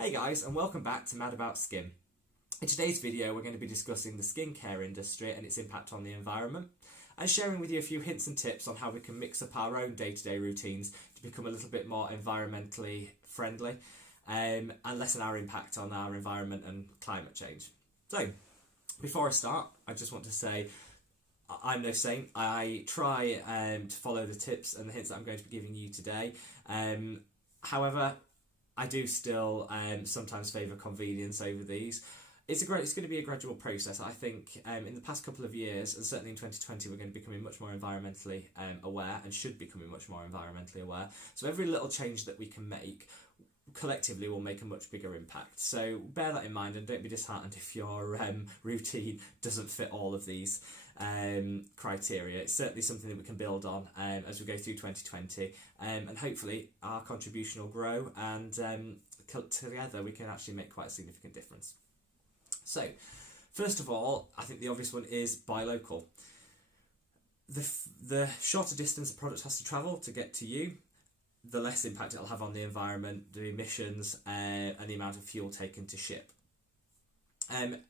Hey guys, and welcome back to Mad About Skin. In today's video we're going to be discussing the skincare industry and its impact on the environment, and sharing with you a few hints and tips on how we can mix up our own day-to-day routines to become a little bit more environmentally friendly and lessen our impact on our environment and climate change. So, before I start, I just want to say I'm no saint. I try to follow the tips and the hints that I'm going to be giving you today. However, I do still sometimes favour convenience over these. It's going to be a gradual process. I think in the past couple of years, and certainly in 2020, we're going to be becoming much more environmentally aware, and should be becoming much more environmentally aware. So every little change that we can make collectively will make a much bigger impact. So bear that in mind, and don't be disheartened if your routine doesn't fit all of these criteria. It's certainly something that we can build on as we go through 2020, and hopefully our contribution will grow, and together we can actually make quite a significant difference. So first of all, I think the obvious one is buy local. The shorter distance a product has to travel to get to you, the less impact it'll have on the environment, the emissions, and the amount of fuel taken to ship.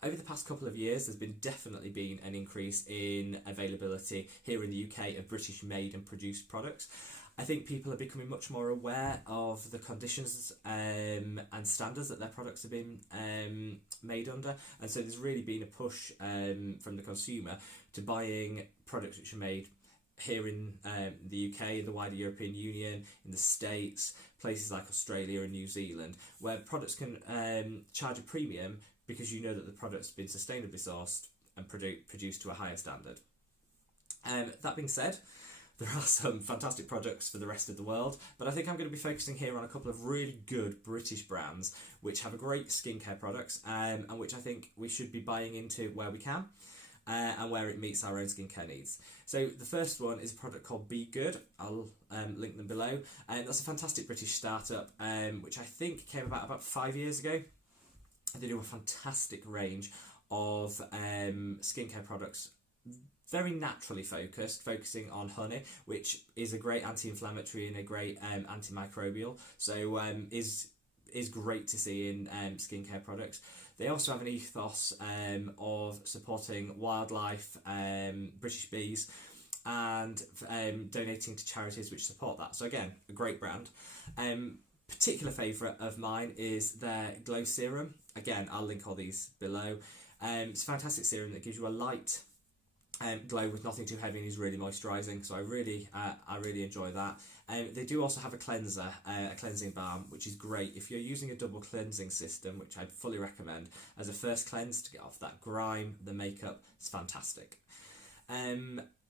Over the past couple of years, there's definitely been an increase in availability here in the UK of British made and produced products. I think people are becoming much more aware of the conditions and standards that their products have been made under, and so there's really been a push from the consumer to buying products which are made here in the UK, the wider European Union, in the States, places like Australia and New Zealand, where products can charge a premium because you know that the product's been sustainably sourced and produced to a higher standard. That being said, there are some fantastic products for the rest of the world, but I think I'm going to be focusing here on a couple of really good British brands which have great skincare products and which I think we should be buying into where we can. And where it meets our own skincare needs. So the first one is a product called Be Good. I'll link them below. And that's a fantastic British startup, which I think came about 5 years ago. They do a fantastic range of skincare products, very naturally focusing on honey, which is a great anti-inflammatory and a great antimicrobial. So is great to see in skincare products. They also have an ethos of supporting wildlife, British bees, and donating to charities which support that. So again, a great brand. Particular favourite of mine is their Glow Serum. Again, I'll link all these below. It's a fantastic serum that gives you a light glow with nothing too heavy, and is really moisturising, so I really enjoy that. They do also have a cleanser, a cleansing balm, which is great if you're using a double cleansing system, which I'd fully recommend as a first cleanse to get off that grime, the makeup. It's fantastic.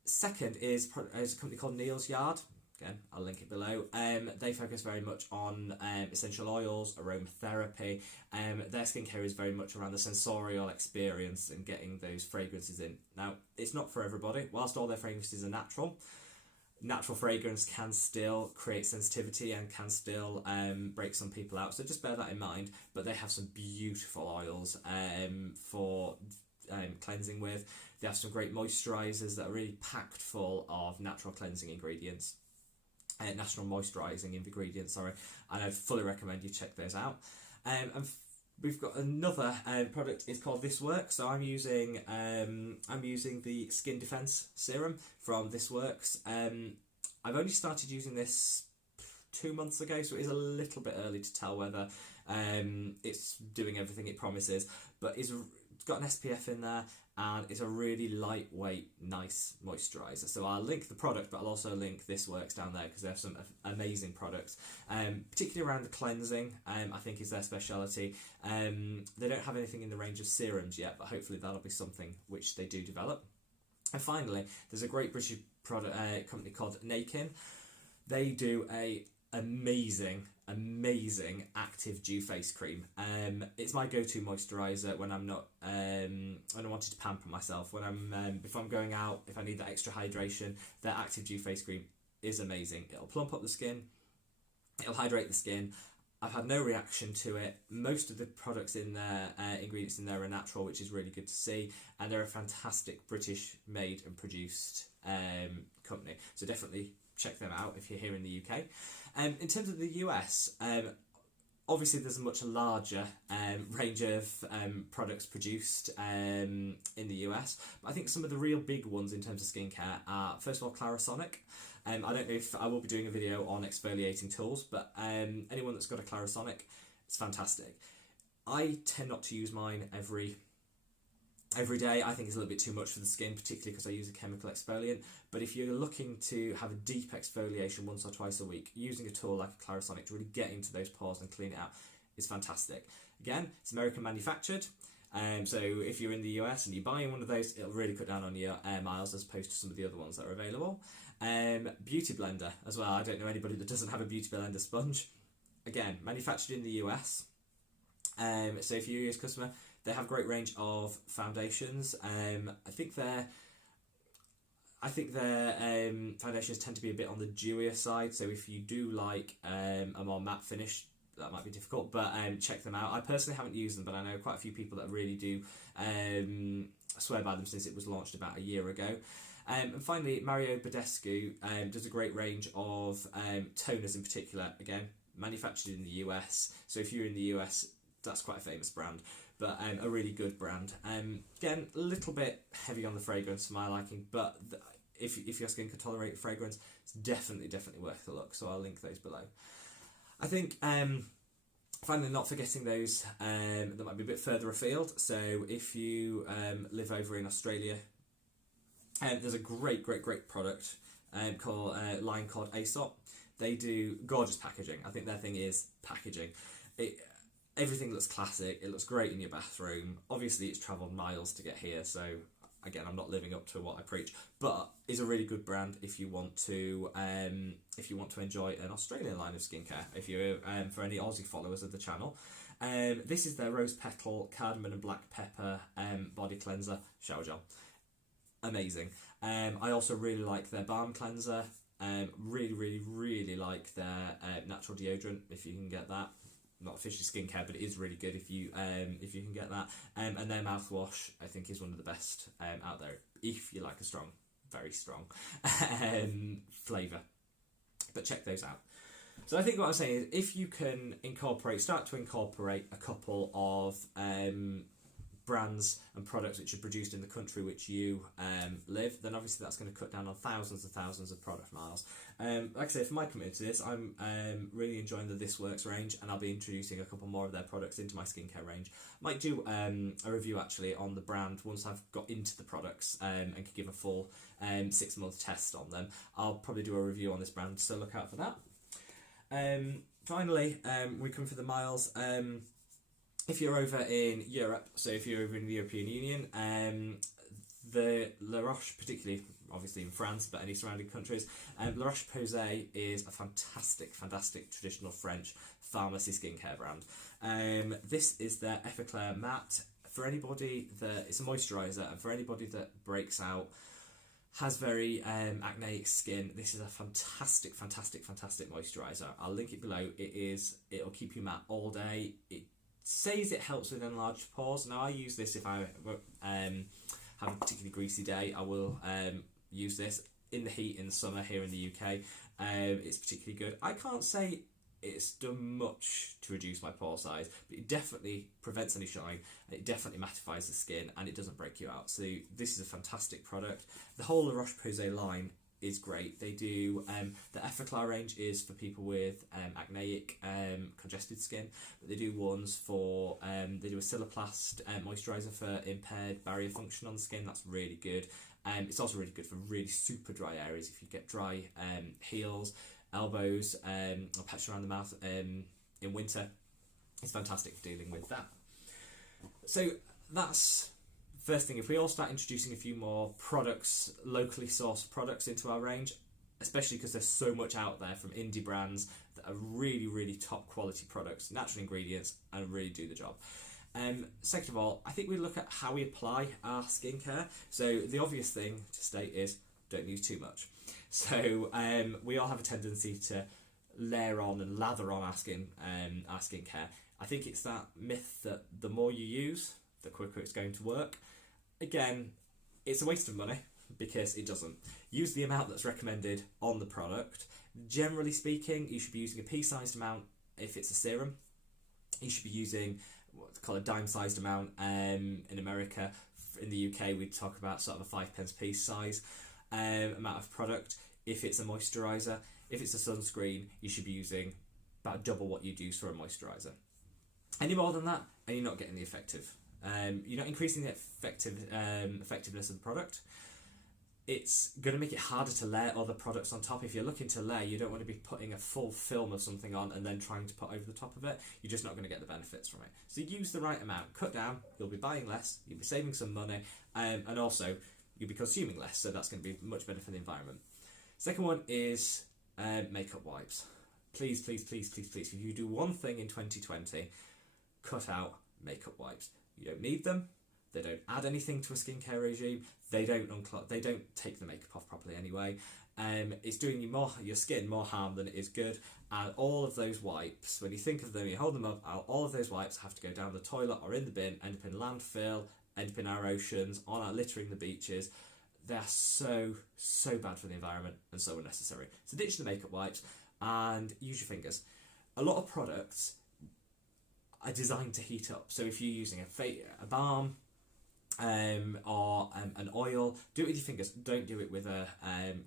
Second is a company called Neal's Yard. Again, I'll link it below. They focus very much on essential oils, aromatherapy. Their skincare is very much around the sensorial experience and getting those fragrances in. Now, it's not for everybody. Whilst all their fragrances are natural fragrance can still create sensitivity and can still break some people out. So just bear that in mind. But they have some beautiful oils for cleansing with. They have some great moisturisers that are really packed full of natural cleansing ingredients. Natural moisturising ingredients, and I'd fully recommend you check those out. And we've got another product. It's called This Works. So I'm using the Skin Defense Serum from This Works. I've only started using this 2 months ago, so it is a little bit early to tell whether it's doing everything it promises. But it's got an SPF in there, and it's a really lightweight, nice moisturiser. So I'll link the product, but I'll also link This Works down there because they have some amazing products, particularly around the cleansing. I think is their speciality. They don't have anything in the range of serums yet, but hopefully that'll be something which they do develop. And finally, there's a great British product company called Nakin. They do a amazing active dew face cream. It's my go-to moisturiser when I'm not when I wanted to pamper myself, when I'm if I'm going out, if I need that extra hydration. Their active dew face cream is amazing. It'll plump up the skin, it'll hydrate the skin. I've had no reaction to it. Most of the products in there, ingredients in there, are natural, which is really good to see, and they're a fantastic British made and produced company, so definitely check them out if you're here in the UK. In terms of the US, Obviously, there's a much larger range of products produced in the US. But I think some of the real big ones in terms of skincare are, first of all, Clarisonic. I don't know if I will be doing a video on exfoliating tools, but anyone that's got a Clarisonic, it's fantastic. I tend not to use mine every day. I think it's a little bit too much for the skin, particularly because I use a chemical exfoliant. But if you're looking to have a deep exfoliation once or twice a week, using a tool like a Clarisonic to really get into those pores and clean it out is fantastic. Again, it's American manufactured. So if you're in the US and you're buying one of those, it'll really cut down on your air miles as opposed to some of the other ones that are available. Beauty blender as well. I don't know anybody that doesn't have a beauty blender sponge. Again, manufactured in the US. So if you're a US customer, they have a great range of foundations. I think their foundations tend to be a bit on the dewier side. So if you do like a more matte finish, that might be difficult, but check them out. I personally haven't used them, but I know quite a few people that really do swear by them since it was launched about a year ago. And finally, Mario Badescu does a great range of toners in particular. Again, manufactured in the US. So if you're in the US, that's quite a famous brand, but a really good brand. Again, a little bit heavy on the fragrance for my liking, but if your skin can tolerate fragrance, it's definitely worth a look. So I'll link those below. I think finally, not forgetting those that might be a bit further afield. So if you live over in Australia, there's a great product called line called Aesop. They do gorgeous packaging. I think their thing is packaging. Everything looks classic. It looks great in your bathroom. Obviously, it's travelled miles to get here, so again, I'm not living up to what I preach, but is a really good brand if you want to enjoy an Australian line of skincare. If you're for any Aussie followers of the channel, this is their rose petal, cardamom and black pepper body cleanser shower gel. Amazing. I also really like their balm cleanser. Really like their natural deodorant if you can get that. Not officially skincare, but it is really good if you can get that. And their mouthwash, I think, is one of the best out there if you like a strong, very strong flavour. But check those out. So I think what I'm saying is, if you can start to incorporate a couple of brands and products which are produced in the country which you live, then obviously that's going to cut down on thousands and thousands of product miles. Like I say, for my commitment to this, I'm really enjoying the This Works range, and I'll be introducing a couple more of their products into my skincare range. Might do a review actually on the brand once I've got into the products and can give a full 6-month test on them. I'll probably do a review on this brand, so look out for that. Finally, we come for the miles. If you're over in Europe, so if you're over in the European Union, the La Roche, particularly obviously in France, but any surrounding countries, La Roche Posay is a fantastic traditional French pharmacy skincare brand. This is their Effaclar Matte. For anybody it's a moisturiser, and for anybody that breaks out, has very acneic skin, this is a fantastic moisturiser. I'll link it below. It'll keep you matte all day. It says it helps with enlarged pores. Now, I use this if I have a particularly greasy day. I will use this in the heat in the summer here in the UK. It's particularly good. I can't say it's done much to reduce my pore size, but it definitely prevents any shine, and it definitely mattifies the skin, and it doesn't break you out. So this is a fantastic product. The whole La Roche Posay line is great. They do the Effaclar range is for people with acneic, congested skin, but they do ones for they do a Siliplast moisturiser for impaired barrier function on the skin. That's really good. It's also really good for really super dry areas. If you get dry heels, elbows, or patch around the mouth in winter, it's fantastic for dealing with that. So that's first thing. If we all start introducing a few more products, locally sourced products into our range, especially because there's so much out there from indie brands that are really top quality products, natural ingredients, and really do the job. Second of all, I think we look at how we apply our skincare. So the obvious thing to state is don't use too much. So we all have a tendency to layer on and lather on our skincare. I think it's that myth that the more you use, the quicker it's going to work. Again, it's a waste of money because it doesn't. Use the amount that's recommended on the product. Generally speaking, you should be using a pea-sized amount if it's a serum. You should be using what's called a dime-sized amount. In America, in the UK, we talk about sort of a 5 pence piece size amount of product. If it's a moisturiser, if it's a sunscreen, you should be using about double what you'd use for a moisturiser. Any more than that, and you're not getting the effective. You're not increasing the effectiveness of the product. It's going to make it harder to layer other products on top. If you're looking to layer, you don't want to be putting a full film of something on and then trying to put over the top of it. You're just not going to get the benefits from it. So use the right amount, cut down, you'll be buying less, you'll be saving some money, and also you'll be consuming less, so that's going to be much better for the environment. Second one is makeup wipes. Please, please, please, please, please, if you do one thing in 2020, cut out makeup wipes. You don't need them. They don't add anything to a skincare regime. They don't They don't take the makeup off properly anyway. It's doing your skin more harm than it is good. And all of those wipes, when you think of them, you hold them up. All of those wipes have to go down the toilet or in the bin, end up in landfill, end up in our oceans, littering the beaches. They're so bad for the environment and so unnecessary. So ditch the makeup wipes and use your fingers. A lot of products are designed to heat up. So if you're using a balm or an oil, do it with your fingers. Don't do it with a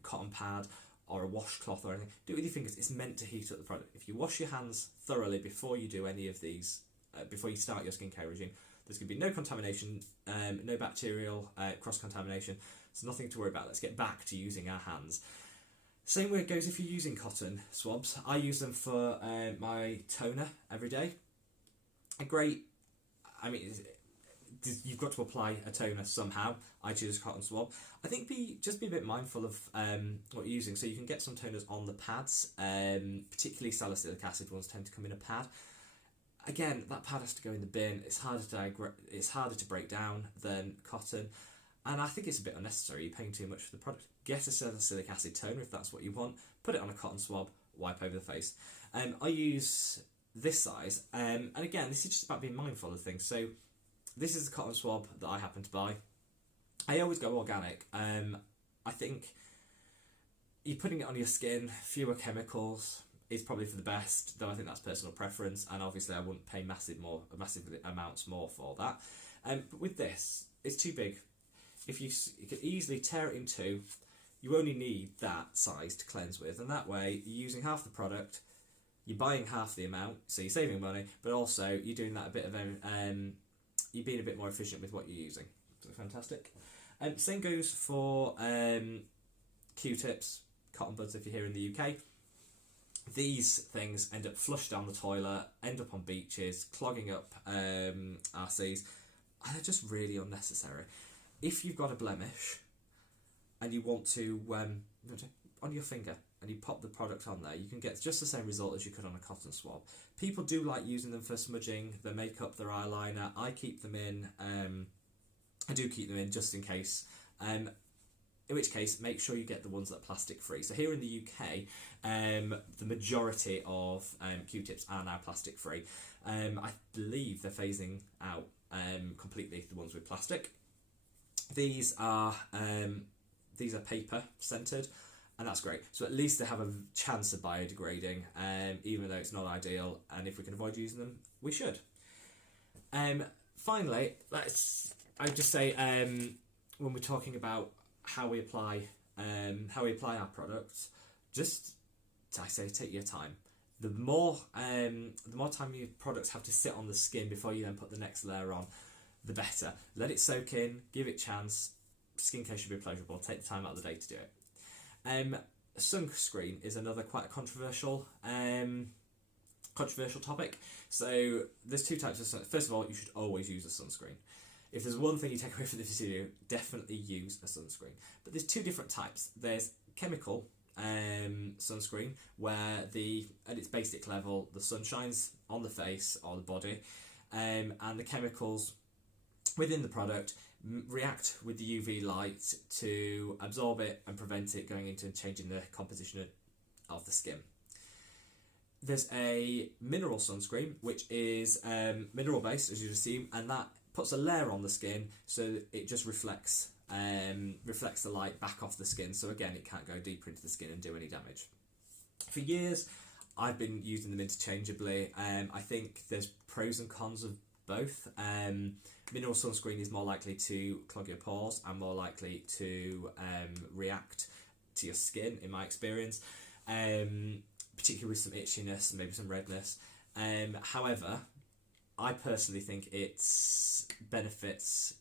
cotton pad or a washcloth or anything. Do it with your fingers. It's meant to heat up the product. If you wash your hands thoroughly before you do any of these, before you start your skincare regime, there's going to be no contamination, no bacterial cross-contamination. So nothing to worry about. Let's get back to using our hands. Same way it goes if you're using cotton swabs. I use them for my toner every day. Great. I mean, you've got to apply a toner somehow. I choose a cotton swab. I think just be a bit mindful of what you're using. So you can get some toners on the pads, particularly salicylic acid ones tend to come in a pad. Again, that pad has to go in the bin. It's harder to break down than cotton, and I think it's a bit unnecessary. You're paying too much for the product. Get a salicylic acid toner if that's what you want. Put it on a cotton swab. Wipe over the face. I use this size, and again, this is just about being mindful of things. So this is the cotton swab that I happen to buy. I always go organic. I think you're putting it on your skin, fewer chemicals is probably for the best, though I think that's personal preference, and obviously I wouldn't pay massive amounts more for that. But with this, it's too big. If you could easily tear it in two, you only need that size to cleanse with, and that way you're using half the product, you're buying half the amount, so you're saving money, but also you're doing that you're being a bit more efficient with what you're using. So fantastic. Same goes for Q-tips, cotton buds if you're here in the UK. These things end up flushed down the toilet, end up on beaches, clogging up our seas, and they're just really unnecessary. If you've got a blemish and you want to, on your finger, and you pop the product on there, you can get just the same result as you could on a cotton swab. People do like using them for smudging their makeup, their eyeliner. I keep them in. I do keep them in just in case. In which case, make sure you get the ones that are plastic free. So here in the UK, the majority of Q-tips are now plastic free. I believe they're phasing out completely the ones with plastic. These are paper scented, and that's great. So at least they have a chance of biodegrading, even though it's not ideal. And if we can avoid using them, we should. Finally, I would just say when we're talking about how we apply our products, I say take your time. The more time your products have to sit on the skin before you then put the next layer on, the better. Let it soak in, give it a chance. Skincare should be pleasurable. Take the time out of the day to do it. Sunscreen is another quite a controversial topic. So there's two types of sunscreen. First of all, you should always use a sunscreen. If there's one thing you take away from this video, definitely use a sunscreen. But there's two different types. There's chemical sunscreen, where at its basic level, the sun shines on the face or the body, and the chemicals within the product react with the UV light to absorb it and prevent it going into and changing the composition of the skin. There's a mineral sunscreen, which is mineral based, as you'd assume, and that puts a layer on the skin so it just reflects the light back off the skin. So again, it can't go deeper into the skin and do any damage. For years, I've been using them interchangeably. I think there's pros and cons of both. Mineral sunscreen is more likely to clog your pores and more likely to react to your skin, in my experience, particularly with some itchiness and maybe some redness. However, I personally think the benefits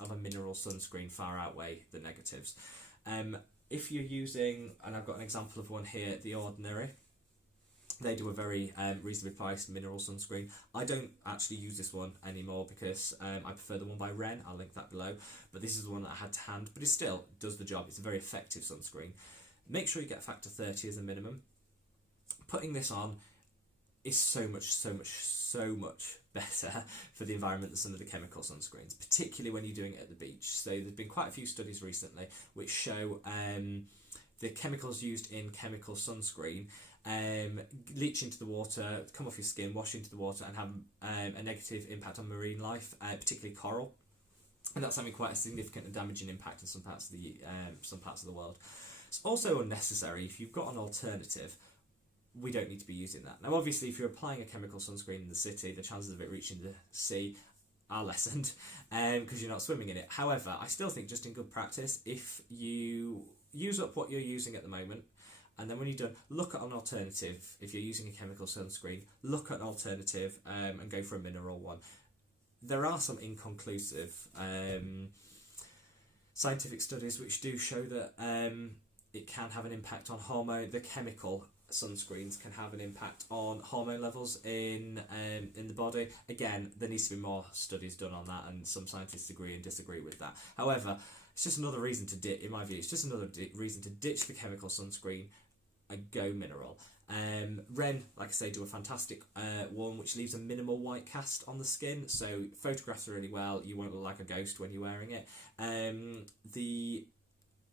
of a mineral sunscreen far outweigh the negatives. If you're using, and I've got an example of one here, The Ordinary, they do a very reasonably priced mineral sunscreen. I don't actually use this one anymore because I prefer the one by Ren. I'll link that below. But this is the one that I had to hand. But it still does the job. It's a very effective sunscreen. Make sure you get factor 30 as a minimum. Putting this on is so much better for the environment than some of the chemical sunscreens, particularly when you're doing it at the beach. So there's been quite a few studies recently which show the chemicals used in chemical sunscreen leach into the water, come off your skin, wash into the water, and have a negative impact on marine life, particularly coral. And that's having quite a significant and damaging impact in some parts of the world. It's also unnecessary. If you've got an alternative, we don't need to be using that. Now, obviously, if you're applying a chemical sunscreen in the city, the chances of it reaching the sea are lessened because you're not swimming in it. However, I still think, just in good practice, if you use up what you're using at the moment, and then when you're done, look at an alternative. If you're using a chemical sunscreen, look at an alternative and go for a mineral one. There are some inconclusive scientific studies which do show that it can have an impact on hormone. The chemical sunscreens can have an impact on hormone levels in the body. Again, there needs to be more studies done on that, and some scientists agree and disagree with that. However, it's just another reason to ditch, in my view, it's just another reason to ditch the chemical sunscreen and go mineral. Ren, like I say, do a fantastic one which leaves a minimal white cast on the skin, so photographs really well. You won't look like a ghost when you're wearing it. The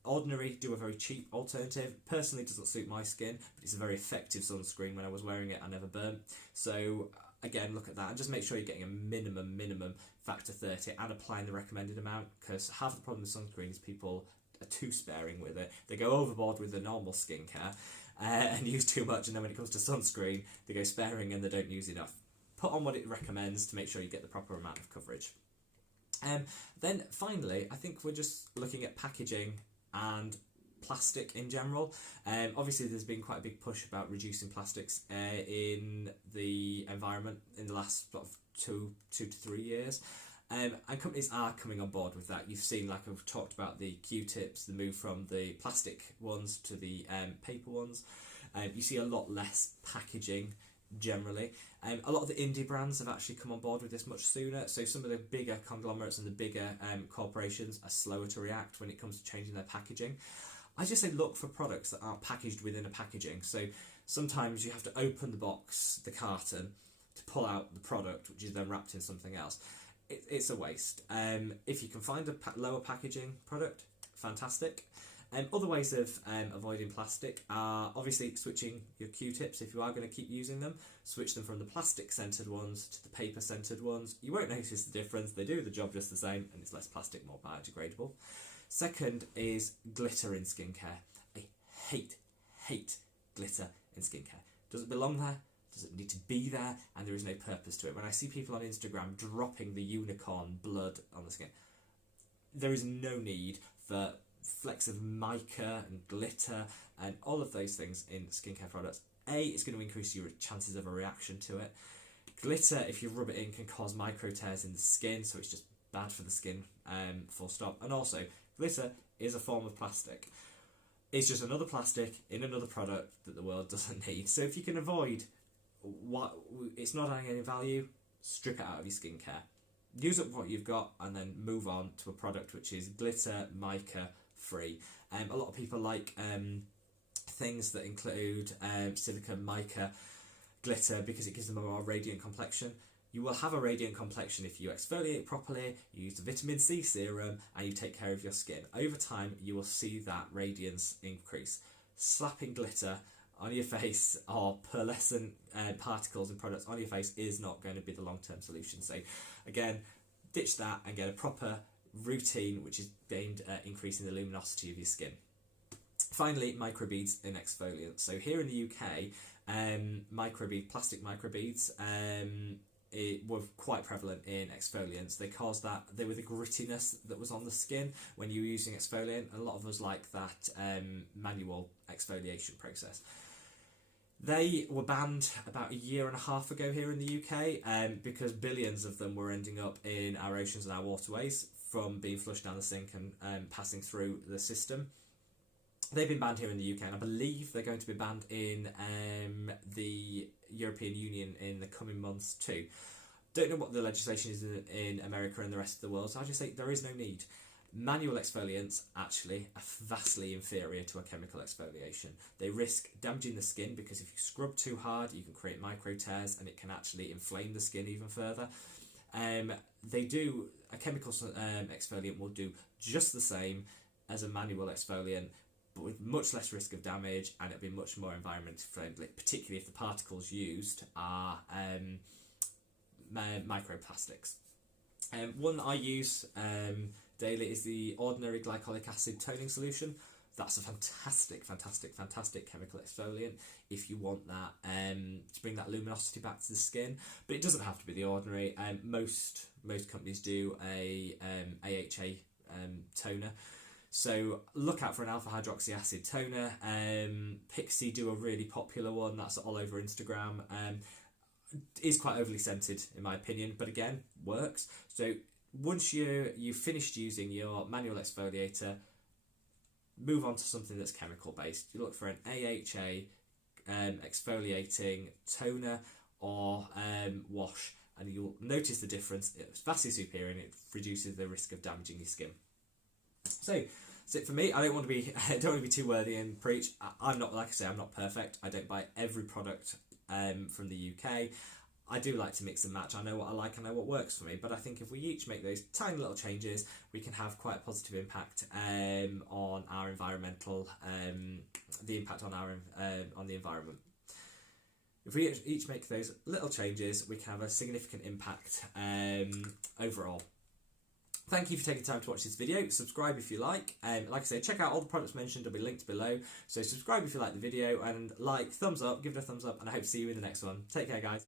Ordinary do a very cheap alternative. Personally, doesn't suit my skin, but it's a very effective sunscreen. When I was wearing it, I never burnt. So again, look at that and just make sure you're getting a minimum factor 30 and applying the recommended amount, because half the problem with sunscreen is people are too sparing with it. They go overboard with the normal skincare and use too much, and then when it comes to sunscreen, they go sparing and they don't use enough. Put on what it recommends to make sure you get the proper amount of coverage. Then finally, I think we're just looking at packaging and plastic in general. Obviously, there's been quite a big push about reducing plastics in the environment in the last sort of two to 3 years. And companies are coming on board with that. You've seen, like I've talked about, the Qtips, the move from the plastic ones to the paper ones. You see a lot less packaging generally. A lot of the indie brands have actually come on board with this much sooner. So some of the bigger conglomerates and the bigger corporations are slower to react when it comes to changing their packaging. I just say look for products that aren't packaged within a packaging. So sometimes you have to open the box, the carton, to pull out the product, which is then wrapped in something else. It's a waste. If you can find a lower packaging product, fantastic. Other ways of avoiding plastic are obviously switching your Q-tips. If you are going to keep using them, switch them from the plastic-scented ones to the paper-scented ones. You won't notice the difference. They do the job just the same, and it's less plastic, more biodegradable. Second is glitter in skincare. I hate glitter in skincare. Doesn't belong there, doesn't need to be there, and there is no purpose to it. When I see people on Instagram dropping the unicorn blood on the skin, there is no need for flecks of mica and glitter and all of those things in skincare products. It's going to increase your chances of a reaction to it. Glitter, if you rub it in, can cause micro tears in the skin, so it's just bad for the skin, full stop. And also, glitter is a form of plastic. It's just another plastic in another product that the world doesn't need. So if you can avoid what it's not adding any value, strip it out of your skincare. Use up what you've got and then move on to a product which is glitter, mica free. A lot of people like things that include silicone, mica, glitter, because it gives them a more radiant complexion. You will have a radiant complexion if you exfoliate properly, you use the vitamin C serum, and you take care of your skin. Over time, you will see that radiance increase. Slapping glitter on your face or pearlescent particles and products on your face is not going to be the long-term solution. So again, ditch that and get a proper routine which is aimed at increasing the luminosity of your skin. Finally, microbeads in exfoliants. So here in the UK, plastic microbeads, were quite prevalent in exfoliants. They were the grittiness that was on the skin when you were using exfoliant. A lot of us like that manual exfoliation process. They were banned about a year and a half ago here in the UK because billions of them were ending up in our oceans and our waterways from being flushed down the sink and passing through the system. They've been banned here in the UK, and I believe they're going to be banned in the European Union in the coming months too. Don't know what the legislation is in America and the rest of the world, so I just say there is no need. Manual exfoliants actually are vastly inferior to a chemical exfoliation. They risk damaging the skin because if you scrub too hard, you can create micro tears and it can actually inflame the skin even further. A chemical exfoliant will do just the same as a manual exfoliant, but with much less risk of damage, and it'll be much more environmentally friendly, particularly if the particles used are microplastics. One I use daily is the ordinary glycolic acid toning solution. That's a fantastic chemical exfoliant if you want that to bring that luminosity back to the skin. But it doesn't have to be the ordinary. Most companies do a AHA toner. So look out for an alpha hydroxy acid toner. Pixie do a really popular one that's all over Instagram. Is quite overly scented in my opinion, but again, works. So once you've finished using your manual exfoliator, move on to something that's chemical based. You look for an AHA exfoliating toner or wash, and you'll notice the difference. It's vastly superior and it reduces the risk of damaging your skin. So that's it for me. I don't want to be too worthy and preach. I'm not, like I say, I'm not perfect. I don't buy every product from the UK. I do like to mix and match. I know what I like, I know what works for me, but I think if we each make those tiny little changes, we can have quite a positive impact on our environmental, the impact on the environment. If we each make those little changes, we can have a significant impact overall. Thank you for taking time to watch this video. Subscribe if you like. Like I say, check out all the products mentioned. They'll be linked below. So subscribe if you like the video, and like, thumbs up, give it a thumbs up, and I hope to see you in the next one. Take care, guys.